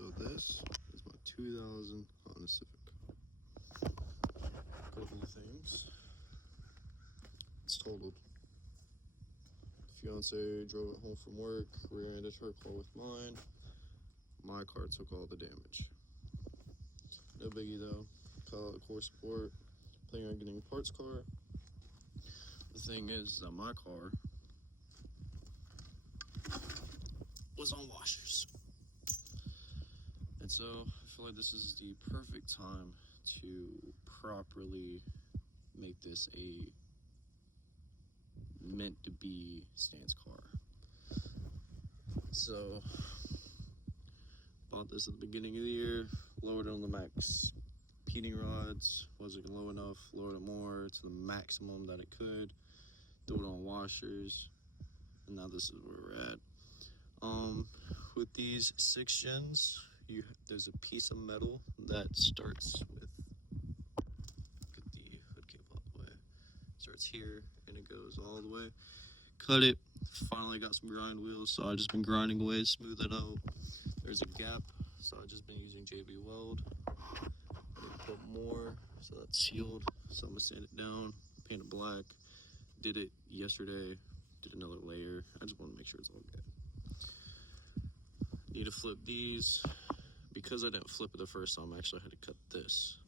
So this is my 2000 Honda Civic. Couple of things. It's totaled. Fiance drove it home from work, rear-ended her car with mine. My car took all the damage. No biggie though. Call out core support. Planning on getting a parts car. The thing is that my car was on washers. And so I feel like this is the perfect time to properly make this a meant to be stance car. So bought this at the beginning of the year, lowered it on the max heating rods, wasn't low enough, lowered it more to the maximum that it could, threw it on washers, and now this is where we're at. With these 6 gens, there's a piece of metal that starts with, get the hood cable out the way, starts here and it goes all the way. Cut it, finally got some grind wheels, so I've just been grinding away to smooth it out. There's a gap, so I've just been using JB Weld. I need to put more, so that's sealed, so I'm gonna sand it down, paint it black. Did it yesterday, did another layer. I just want to make sure it's all good. Need to flip these. Because I didn't flip it the first time, I actually had to cut this.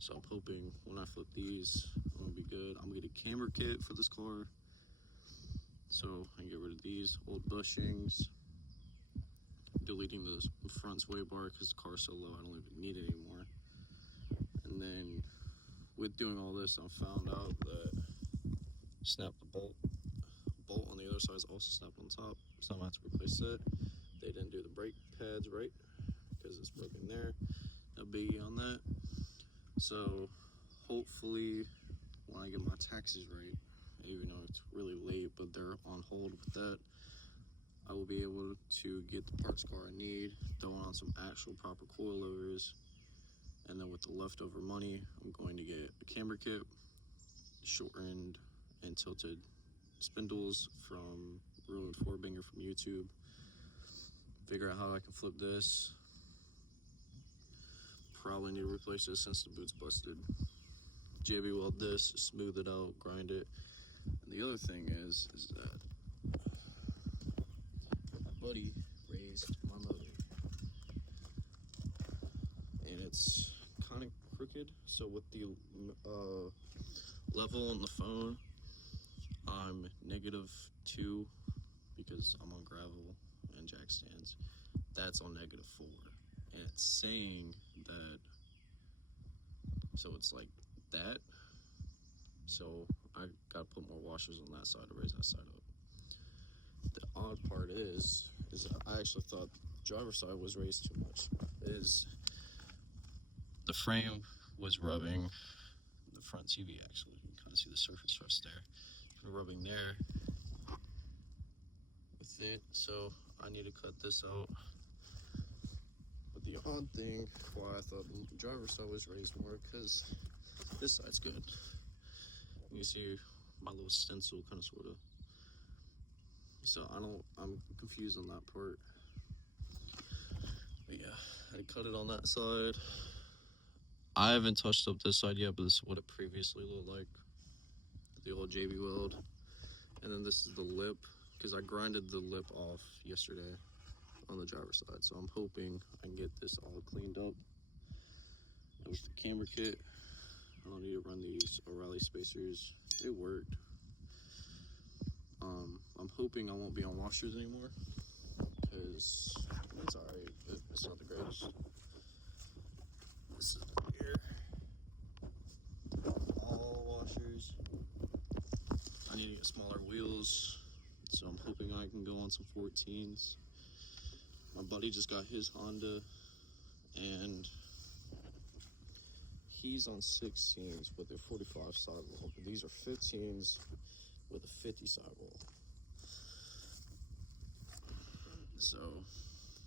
So I'm hoping when I flip these, I'm gonna be good. I'm gonna get a camber kit for this car, so I can get rid of these old bushings. Deleting the front sway bar because the car's so low I don't even need it anymore. And then with doing all this, I found out that snap the bolt on the other side is also snapped on top, so I'm gonna have to replace it. They didn't do the brake pads right because it's broken there. No biggie on that. So hopefully when I get my taxes right, even though it's really late but they're on hold with that, I will be able to get the parts car I need, throw on some actual proper coilovers, and then with the leftover money, I'm going to get a camber kit, shortened and tilted spindles from Ruined Four-Banger from YouTube, figure out how I can flip this. Probably need to replace this since the boot's busted. JB weld this, smooth it out, grind it. And the other thing is that my buddy raised my motor, and it's kind of crooked. So with the level on the phone, I'm -2 because I'm on gravel and jack stands. That's on -4, and it's saying that, so it's like that. So I gotta put more washers on that side to raise that side up. The odd part is I actually thought the driver's side was raised too much. Is the frame was rubbing the front TV, actually. You can kind of see the surface rust there. It's been rubbing there with it, so I need to cut this out. But the odd thing why I thought the driver's side was raised more, because this side's good. You see my little stencil kind of sort of. So I'm confused on that part. But yeah, I had to cut it on that side. I haven't touched up this side yet, but this is what it previously looked like. The old JB Weld. And then this is the lip, because I grinded the lip off yesterday on the driver's side. So I'm hoping I can get this all cleaned up. With the camera kit, I don't need to run these O'Reilly spacers. They worked. I'm hoping I won't be on washers anymore, because it's alright, but it's not the greatest. This is here. All washers. I need to get smaller wheels, so I'm hoping I can go on some 14s. My buddy just got his Honda, and he's on 16s with a 45 sidewall, but these are 15s with a 50 sidewall. So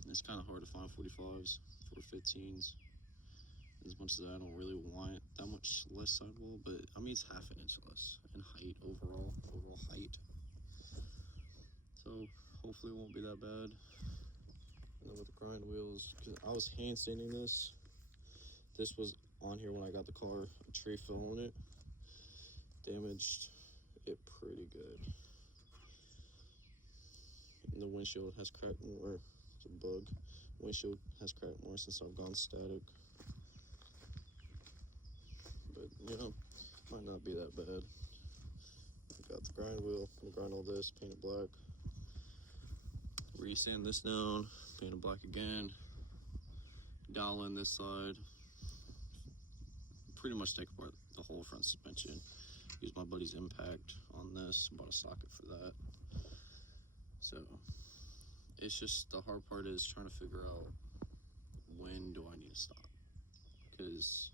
it's kind of hard to find 45s for 15s. As much as I don't really want that much less sidewall, but I mean it's half an inch less in height overall height. So hopefully it won't be that bad. And then with the grind wheels, because I was hand sanding this. This was on here when I got the car. A tree fell on it. Damaged it pretty good. And the windshield has cracked more. It's a bug. Windshield has cracked more since I've gone static. But, you know, might not be that bad. I got the grind wheel. I'm gonna grind all this, paint it black. Resand this down, paint it black again. Dial in this side. Pretty much take apart the whole front suspension. Use my buddy's impact on this. Bought a socket for that. So it's just, the hard part is trying to figure out when do I need to stop, because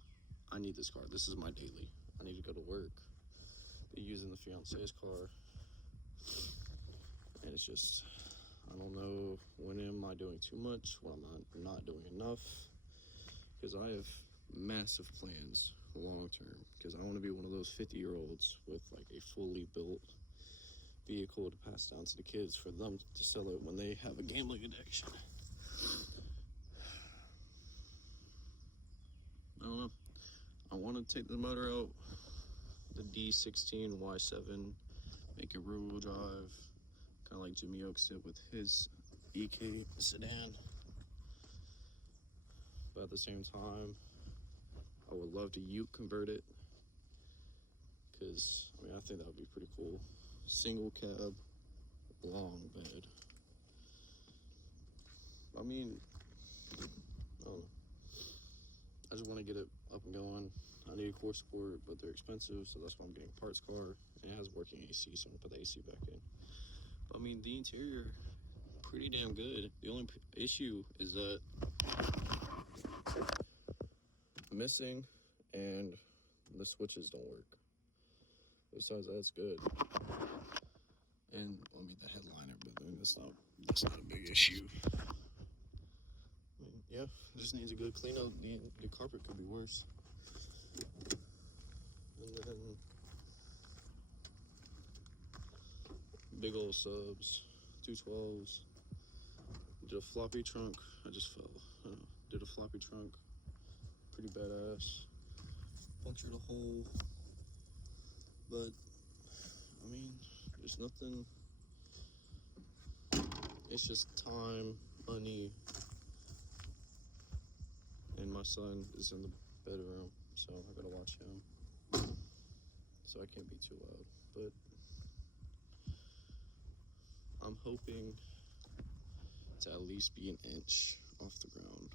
I need this car. This is my daily. I need to go to work. Be using the fiance's car, and it's just, I don't know, when am I doing too much, when I'm not doing enough, because I have massive plans long term, because I want to be one of those 50-year-olds with like a fully built vehicle to pass down to the kids for them to sell it when they have a gambling addiction. I don't know. I want to take the motor out, the D16 Y7, make it rear-wheel drive, kind of like Jimmy Oaks did with his EK sedan. But at the same time, I would love to Ute convert it, because I mean, I think that would be pretty cool. Single cab, long bed. I mean, I don't know. I just want to get it up and going. I need a core support, but they're expensive, so that's why I'm getting a parts car. And it has working AC, so I'm gonna put the AC back in. But I mean, the interior, pretty damn good. The only issue is that missing, and the switches don't work. Besides that, it's good. And I mean, the headliner, but then that's not a big issue. I mean, yeah, it just needs a good clean up. The carpet could be worse. And then big old subs, 212s. Did a floppy trunk. I just fell. Did a floppy trunk. Pretty badass. Punctured a hole. But I mean, there's nothing. It's just time, money, and my son is in the bedroom, so I gotta watch him. So I can't be too loud. But I'm hoping to at least be an inch off the ground.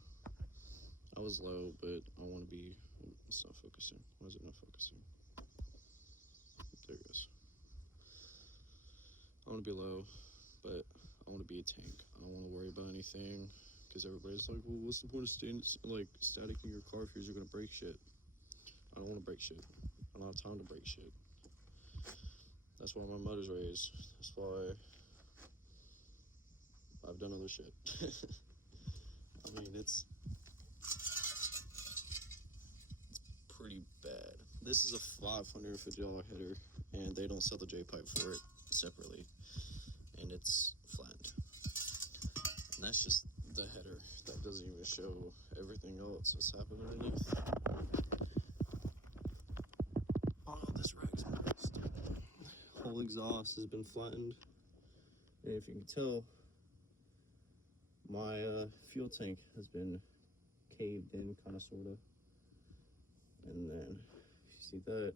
I was low, but I want to be. It's not focusing. Why is it not focusing? There it goes. I want to be low, but I want to be a tank. I don't want to worry about anything, because everybody's like, well, what's the point of staying like static in your car if you're gonna break shit? I don't want to break shit. I don't have time to break shit. That's why my motor's raised. That's why I've done other shit. I mean, it's pretty bad. This is a $550 header, and they don't sell the J-pipe for it separately, and it's flattened. And that's just the header. That doesn't even show everything else that's happening underneath. Oh, this rag's messed. Whole exhaust has been flattened, and if you can tell, my fuel tank has been caved in, kind of, sort of. And then, if you see that,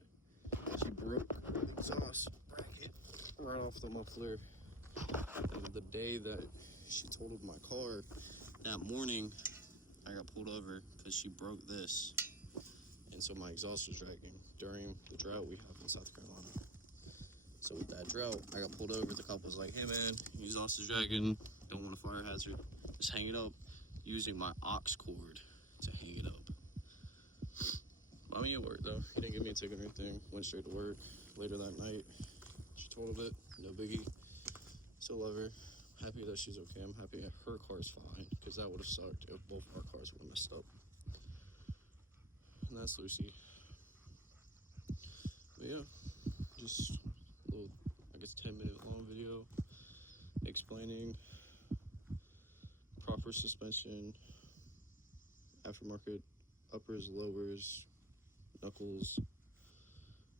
she broke the exhaust bracket right off the muffler. And the day that she totaled my car, that morning, I got pulled over because she broke this. And so my exhaust was dragging during the drought we have in South Carolina. So with that drought, I got pulled over. The cop was like, hey man, your exhaust is dragging. Don't want a fire hazard. Just hang it up, using my aux cord to hang it up. I mean, it worked though. He didn't give me a ticket or anything. Went straight to work. Later that night, she totaled it. No biggie. Still love her. Happy that she's okay. I'm happy that her car's fine, because that would have sucked if both our cars would have messed up. And that's Lucy. But yeah, just a little, I guess, 10-minute long video explaining proper suspension, aftermarket uppers, lowers, knuckles,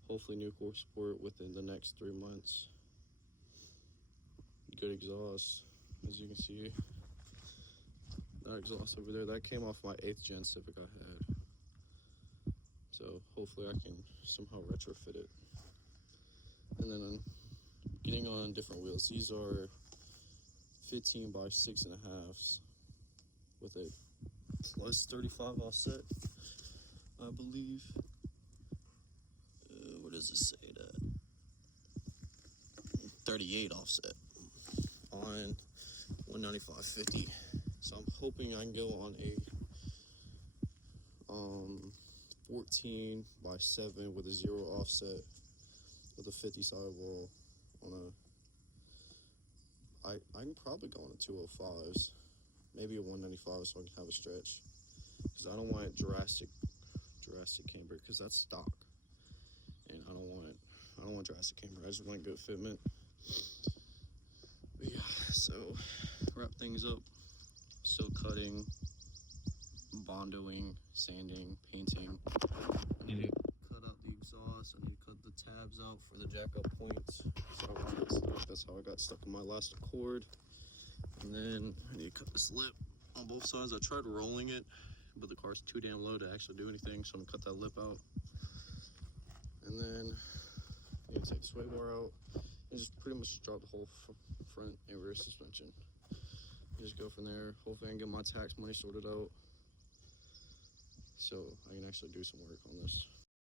hopefully new core support within the next 3 months. Good exhaust, as you can see. That exhaust over there, that came off my 8th gen Civic I had. So hopefully I can somehow retrofit it. And then I'm getting on different wheels. These are 15 by 6.5s with a plus 35 offset, I believe. What does it say that? 38 offset on 195/50. So I'm hoping I can go on a 14 by 7 with a 0 offset with a 50 sidewall on a. I can probably go on a 205s, maybe a 195 so I can have a stretch. Because I don't want Jurassic camber because that's stock, and I don't want Jurassic camber. I just want good fitment. But yeah, so wrap things up. Still cutting, bondoing, sanding, painting. I need to cut out the exhaust. I need to cut the tabs out for the jack up points. So that's how I got stuck in my last Accord. And then I need to cut this lip on both sides. I tried rolling it, but the car's too damn low to actually do anything, so I'm gonna cut that lip out. And then I need to take the sway bar out and just pretty much drop the whole front and rear suspension. And just go from there. Hopefully I can get my tax money sorted out so I can actually do some work on this.